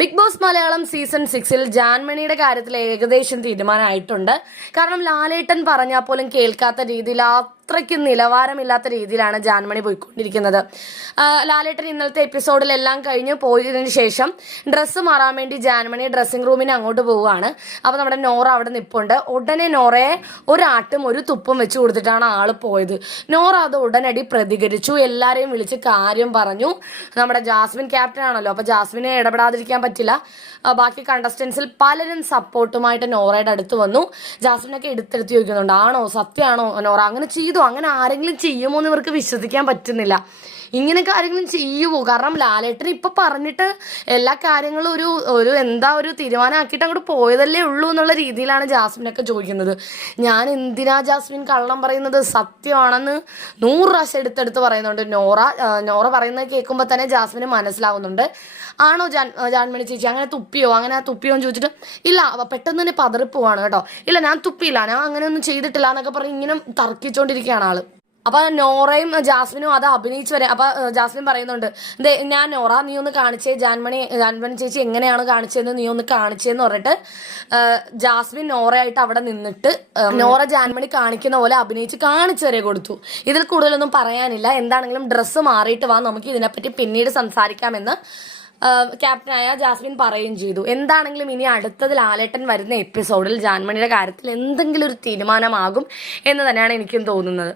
Big boss Malayalam season സിക്സിൽ ജാൻമണിയുടെ കാര്യത്തിൽ ഏകദേശം തീരുമാനമായിട്ടുണ്ട്. കാരണം ലാലേട്ടൻ പറഞ്ഞാൽ പോലും കേൾക്കാത്ത രീതിയിൽ അത്രയ്ക്ക് നിലവാരമില്ലാത്ത രീതിയിലാണ് ജാൻമണി പോയിക്കൊണ്ടിരിക്കുന്നത്. ലാലേട്ടൻ ഇന്നലത്തെ എപ്പിസോഡിലെല്ലാം കഴിഞ്ഞ് പോയതിനു ശേഷം ഡ്രസ്സ് മാറാൻ വേണ്ടി ജാൻമണി ഡ്രസ്സിംഗ് റൂമിന് അങ്ങോട്ട് പോവുകയാണ്. അപ്പോൾ നമ്മുടെ നോറ അവിടെ നിൽപ്പുണ്ട് ഉടനെ നോറയെ ഒരാട്ടും ഒരു തുപ്പും വെച്ച് കൊടുത്തിട്ടാണ് ആൾ പോയത്. നോറ അത് ഉടനടി പ്രതികരിച്ചു. എല്ലാരെയും വിളിച്ച് കാര്യം പറഞ്ഞു. നമ്മുടെ ജാസ്മിൻ ക്യാപ്റ്റൻ ആണല്ലോ. അപ്പൊ ജാസ്മിനെ ഇടപെടാതിരിക്കാൻ പറ്റില്ല. ബാക്കി കണ്ടസ്റ്റൻസിൽ പലരും സപ്പോർട്ടുമായിട്ട് നോറയുടെ അടുത്ത് വന്നു. ജാസ്മിനൊക്കെ എടുത്തെടുത്ത് ചോദിക്കുന്നുണ്ട് ആണോ? സത്യമാണോ? നോറ അങ്ങനെ ചെയ്തു. അങ്ങനെ ആരെങ്കിലും ചെയ്യുമോ എന്ന് ഇവർക്ക് വിശ്വസിക്കാൻ പറ്റുന്നില്ല. ഇങ്ങനെയൊക്കെ കാര്യങ്ങളും ചെയ്യുമോ കാരണം ലാലേട്ടൻ ഇപ്പൊ പറഞ്ഞിട്ട് എല്ലാ കാര്യങ്ങളും ഒരു ഒരു എന്താ ഒരു തീരുമാനമാക്കിയിട്ട് അങ്ങോട്ട് പോയതല്ലേ ഉള്ളൂ എന്നുള്ള രീതിയിലാണ് ജാസ്മിനൊക്കെ ചോദിക്കുന്നത്. ഞാൻ എന്തിനാ ജാസ്മിൻ കള്ളം പറയുന്നത്? സത്യമാണെന്ന് നൂറ് പ്രാവശ്യം എടുത്തെടുത്ത് പറയുന്നുണ്ട്. നോറ നോറ പറയുന്നത് കേൾക്കുമ്പോൾ തന്നെ ജാസ്മിന് മനസ്സിലാവുന്നുണ്ട്. ആണോ ജാൻ ജാൻമണി ചേച്ചി? അങ്ങനെ തുപ്പിയോ? അങ്ങനെ തുപ്പിയോ എന്ന് ചോദിച്ചിട്ട് ഇല്ല പെട്ടെന്ന് തന്നെ പതറിപ്പോവാണ് കേട്ടോ. ഇല്ല ഞാൻ തുപ്പിയില്ല. ഞാൻ അങ്ങനെ ഒന്നും ചെയ്തിട്ടില്ല എന്നൊക്കെ പറഞ്ഞ് ഇങ്ങനെ തർക്കിച്ചോണ്ടിരിക്കുകയാണ് ആൾ. അപ്പൊ നോറയും ജാസ്മിനും അത് അഭിനയിച്ചു വരെ അപ്പൊ ജാസ്മിൻ പറയുന്നുണ്ട് ഞാൻ നോറ നീ ഒന്ന് കാണിച്ചേ ജാൻമണി ജാൻമണി ചേച്ചി എങ്ങനെയാണ് കാണിച്ചതെന്ന് നീ ഒന്ന് കാണിച്ചേന്ന് പറഞ്ഞിട്ട് ജാസ്മിൻ നോറയായിട്ട് അവിടെ നിന്നിട്ട് നോറ ജാൻമണി കാണിക്കുന്ന പോലെ അഭിനയിച്ച് കാണിച്ചു വരെ കൊടുത്തു. ഇതിൽ കൂടുതലൊന്നും പറയാനില്ല. എന്താണെങ്കിലും ഡ്രസ്സ് മാറിയിട്ട് വാ നമുക്ക് ഇതിനെപ്പറ്റി പിന്നീട് സംസാരിക്കാമെന്ന് ക്യാപ്റ്റനായ ജാസ്മിൻ പറയുകയും ചെയ്തു. എന്താണെങ്കിലും ഇനി അടുത്തതിൽ ആലേട്ടൻ വരുന്ന എപ്പിസോഡിൽ ജാൻമണിയുടെ കാര്യത്തിൽ എന്തെങ്കിലും ഒരു തീരുമാനമാകും എന്ന് തന്നെയാണ് എനിക്കും തോന്നുന്നത്.